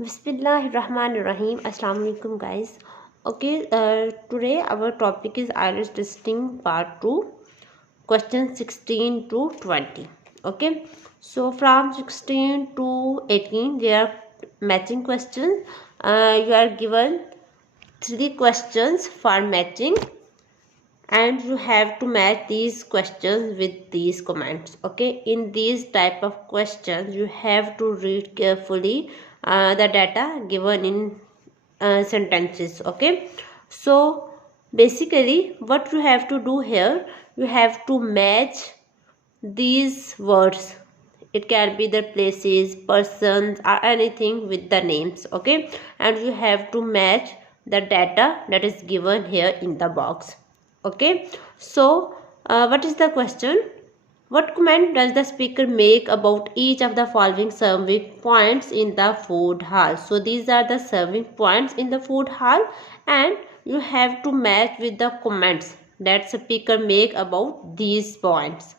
Bismillahirrahmanirrahim. Assalamu alaikum guys. Okay, today our topic is IELTS testing part 2, question 16 to 20. Okay, so from 16 to 18 there are matching questions. You are given 3 questions for matching, and you have to match these questions with these comments. Okay, in these type of questions you have to read carefully the data given in sentences. Okay, so basically what you have to do here, you have to match these words. It can be the places, persons, or anything with the names. Okay, and you have to match the data that is given here in the box. Okay, so what is the question? What comment does the speaker make about each of the following serving points in the food hall? So these are the serving points in the food hall, and you have to match with the comments that speaker make about these points.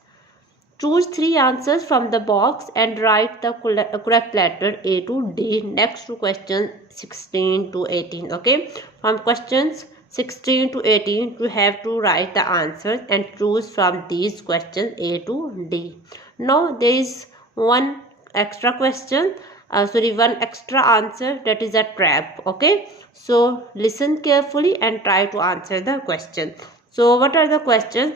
Choose 3 answers from the box and write the correct letter A to D next to question 16 to 18. Okay, from questions 16 to 18 you have to write the answers and choose from these questions A to D. Now there is one extra question, one extra answer, that is a trap. Okay, so listen carefully and try to answer the question. So what are the questions?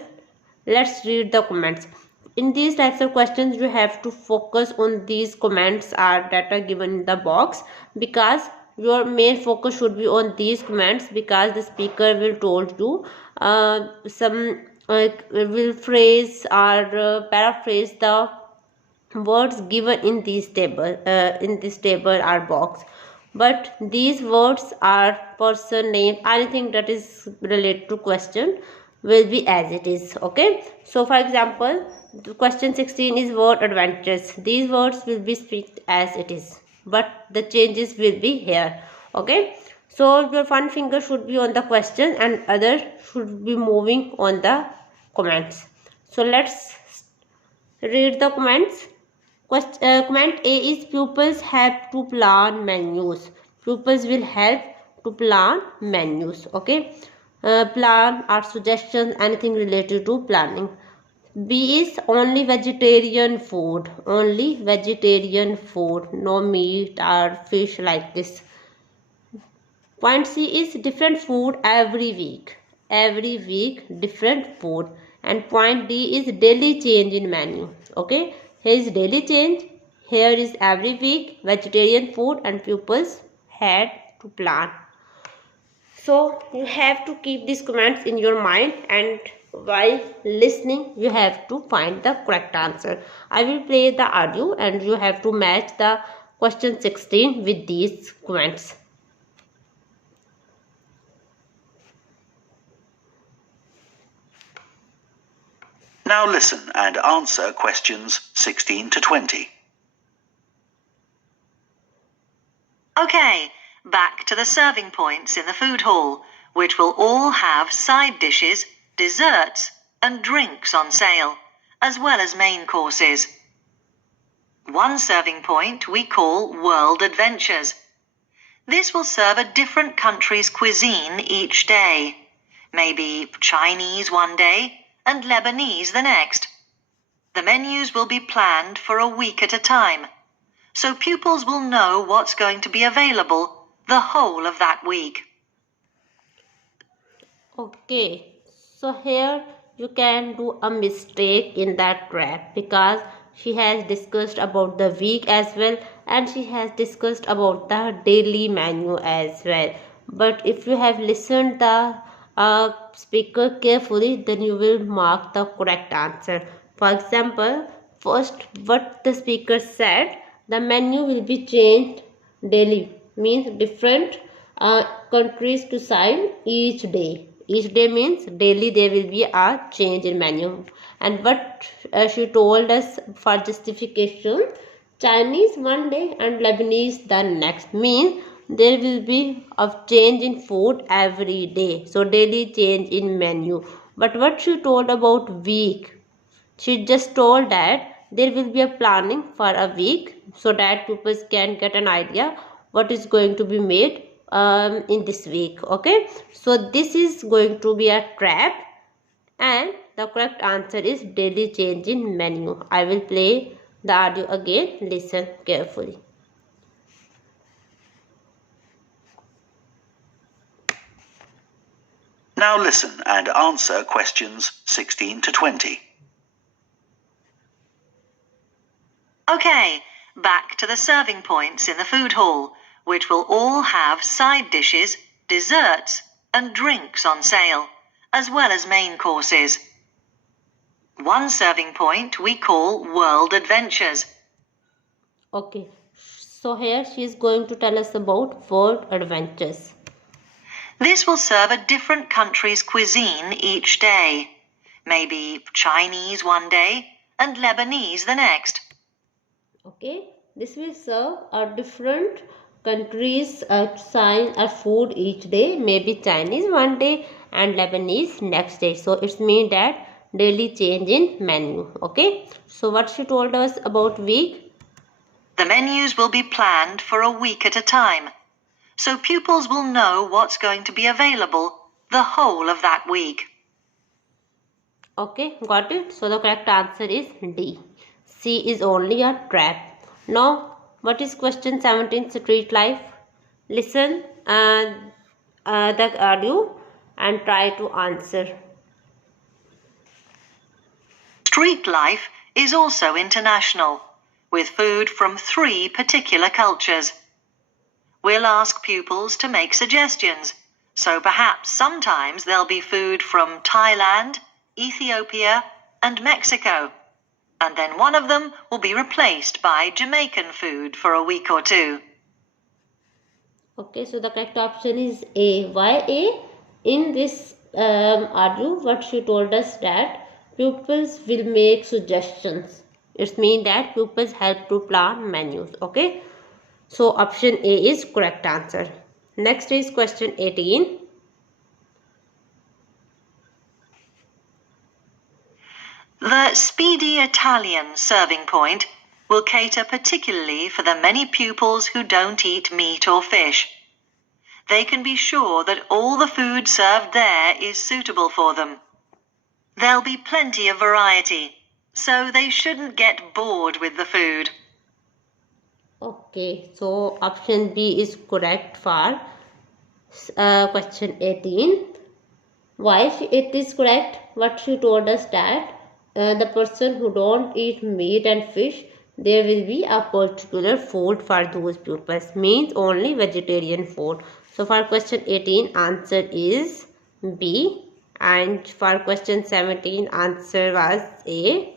Let's read the comments. In these types of questions you have to focus on these comments are that are given in the box, because your main focus should be on these comments, because the speaker will told you some will phrase or paraphrase the words given in this table or box, but these words are person name, anything that is related to question will be as it is. Okay, so for example question 16 is word adventures. These words will be speak as it is, but the changes will be here. Okay, so your one finger should be on the question and other should be moving on the comments. So let's read the comments. Comment A is pupils have to plan menus. Pupils will help to plan menus. Okay, plan or suggestions, anything related to planning. B is only vegetarian food. Only vegetarian food, no meat or fish like this. Point C is different food every week. Every week different food. And point D is daily change in menu. Okay, here is daily change. Here is every week vegetarian food, and pupils had to plan. So you have to keep these comments in your mind, and while listening you have to find the correct answer. I will play the audio and you have to match the question 16 with these comments. Now listen and answer questions 16 to 20. Okay, back to the serving points in the food hall, which will all have side dishes, desserts, and drinks on sale, as well as main courses. One serving point we call World Adventures. This will serve a different country's cuisine each day. Maybe Chinese one day and Lebanese the next. The menus will be planned for a week at a time, so pupils will know what's going to be available the whole of that week. Okay, so here you can do a mistake in that trap, because she has discussed about the week as well, and she has discussed about the daily menu as well. But if you have listened the speaker carefully, then you will mark the correct answer. For example, first what the speaker said, the menu will be changed daily, means different countries to sign each day. Each day means daily there will be a change in menu. And what she told us for justification, Chinese one day and Lebanese the next, means there will be a change in food every day. So daily change in menu. But what she told about week, she just told that there will be a planning for a week, so that pupils can get an idea what is going to be made in this week. Okay, so this is going to be a trap, and the correct answer is daily change in menu. I will play the audio again. Listen carefully. Now listen and answer questions 16 to 20. Okay, back to the serving points in the food hall, which will all have side dishes, desserts, and drinks on sale, as well as main courses. One serving point we call World Adventures. Okay, so here she is going to tell us about World Adventures. This will serve a different country's cuisine each day. Maybe Chinese one day and Lebanese the next. Okay, this will serve a different countries food each day, maybe Chinese one day and Lebanese next day. So it's mean that daily change in menu. Okay, so what she told us about week? The menus will be planned for a week at a time, so pupils will know what's going to be available the whole of that week. Okay, got it. So the correct answer is D. C is only a trap. Now, what is question 17, street life? Listen the audio and try to answer. Street life is also international, with food from 3 particular cultures. We'll ask pupils to make suggestions, so perhaps sometimes there'll be food from Thailand, Ethiopia, and Mexico, and then one of them will be replaced by Jamaican food for a week or 2. Okay, so the correct option is A. Why A? In this audio, what she told us that pupils will make suggestions. It means that pupils help to plan menus. Okay, so option A is correct answer. Next is question 18. The Speedy Italian serving point will cater particularly for the many pupils who don't eat meat or fish. They can be sure that all the food served there is suitable for them. There'll be plenty of variety, so they shouldn't get bored with the food. Okay, so option B is correct for question 18. Why it is correct? What she told us that the person who don't eat meat and fish, there will be a particular food for those pupils, means only vegetarian food. So for question 18 answer is B, and for question 17 answer was A,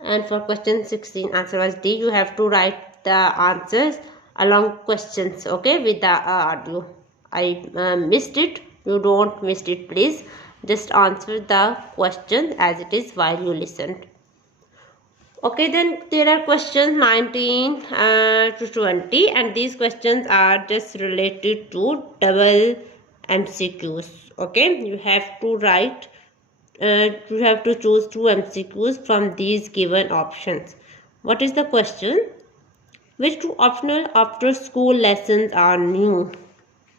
and for question 16 answer was D. You have to write the answers along questions, okay, with the audio. I missed it. You don't miss it, please. Just answer the question as it is while you listened. Okay, then there are questions 19 to 20, and these questions are just related to double MCQs. Okay, you have to write, you have to choose 2 MCQs from these given options. What is the question? Which 2 optional after school lessons are new?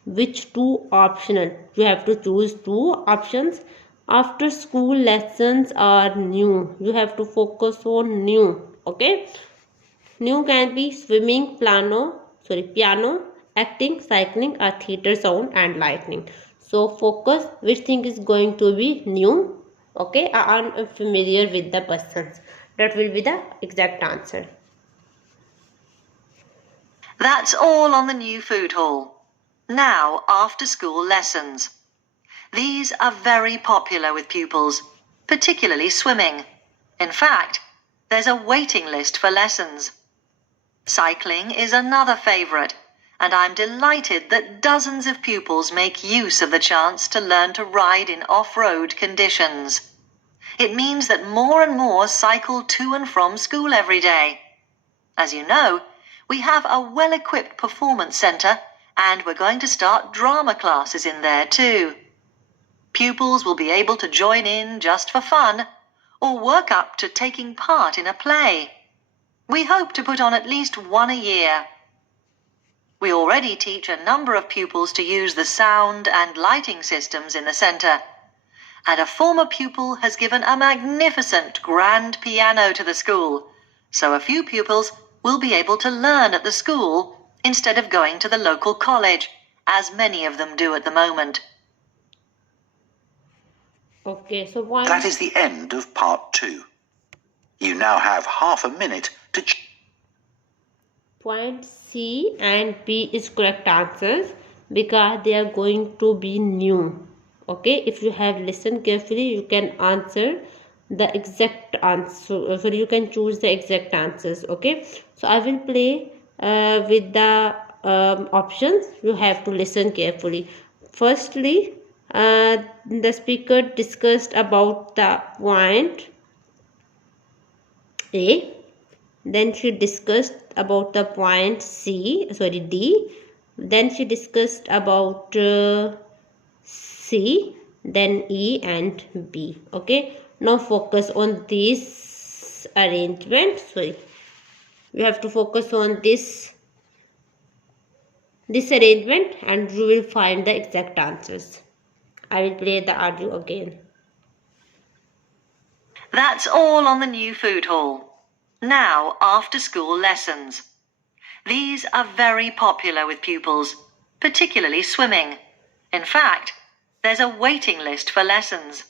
Which 2 optional? You have to choose 2 options. After school lessons are new. You have to focus on new. Okay. New can be swimming, piano, acting, cycling, or theater, sound, and lightning. So focus which thing is going to be new. Okay. I am familiar with the persons. That will be the exact answer. That's all on the new food hall. Now, after-school lessons. These are very popular with pupils, particularly swimming. In fact, there's a waiting list for lessons. Cycling is another favourite, and I'm delighted that dozens of pupils make use of the chance to learn to ride in off-road conditions. It means that more and more cycle to and from school every day. As you know, we have a well-equipped performance centre, and we're going to start drama classes in there too. Pupils will be able to join in just for fun, or work up to taking part in a play. We hope to put on at least 1 a year. We already teach a number of pupils to use the sound and lighting systems in the centre. And a former pupil has given a magnificent grand piano to the school, so a few pupils will be able to learn at the school instead of going to the local college, as many of them do at the moment. Okay, so That is the end of part 2. You now have half a minute to... Point C and B is correct answers because they are going to be new. Okay, if you have listened carefully, you can answer the exact answer. So you can choose the exact answers. Okay, so I will play with the options. You have to listen carefully. Firstly, the speaker discussed about the point A. Then she discussed about the point D. Then she discussed about C, then E and B. Okay, now focus on this arrangement. You have to focus on this arrangement and you will find the exact answers. I will play the audio again. That's all on the new food hall. Now, after-school lessons. These are very popular with pupils, particularly swimming. In fact, there's a waiting list for lessons.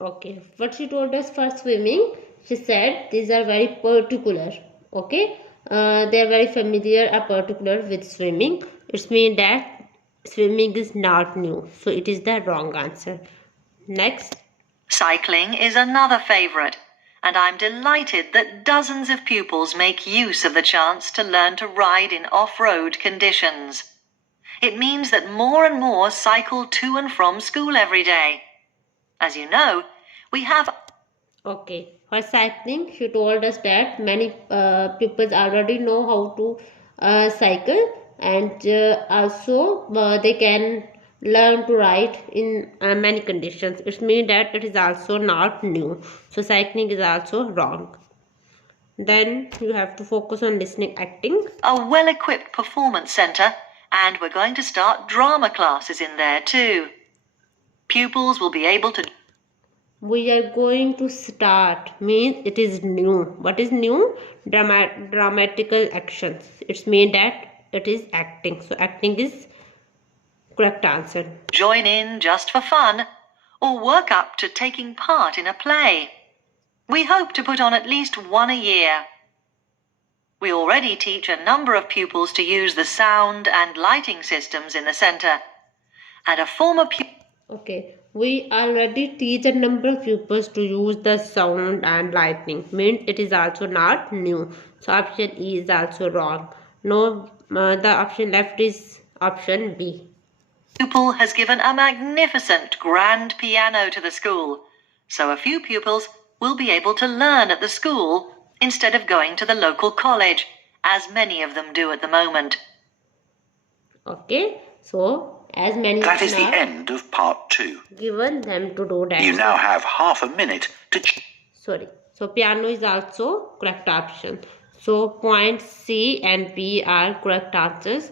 Okay, what she told us for swimming, she said these are very particular. Okay, they are very familiar or particular with swimming. It means that swimming is not new, so it is the wrong answer. Next. Cycling is another favourite, and I'm delighted that dozens of pupils make use of the chance to learn to ride in off-road conditions. It means that more and more cycle to and from school every day. As you know, we have... Okay, for cycling, she told us that many pupils already know how to cycle, and also they can learn to ride in many conditions. It means that it is also not new. So cycling is also wrong. Then you have to focus on listening, acting. A well-equipped performance centre, and we're going to start drama classes in there too. Pupils will be able to... We are going to start means it is new. What is new? Dramatical actions. It means that it is acting. So acting is correct answer. Join in just for fun or work up to taking part in a play. We hope to put on at least one a year. We already teach a number of pupils to use the sound and lighting systems in the centre. And a former pupil... Okay, we already teach a number of pupils to use the sound and lighting. Means it is also not new. So option E is also wrong. No, the option left is option B. Pupil has given a magnificent grand piano to the school, so a few pupils will be able to learn at the school instead of going to the local college, as many of them do at the moment. Okay, so as many... That is the end of part 2. Given them to do that. You now have half a minute to... So piano is also correct option. So point C and B are correct answers.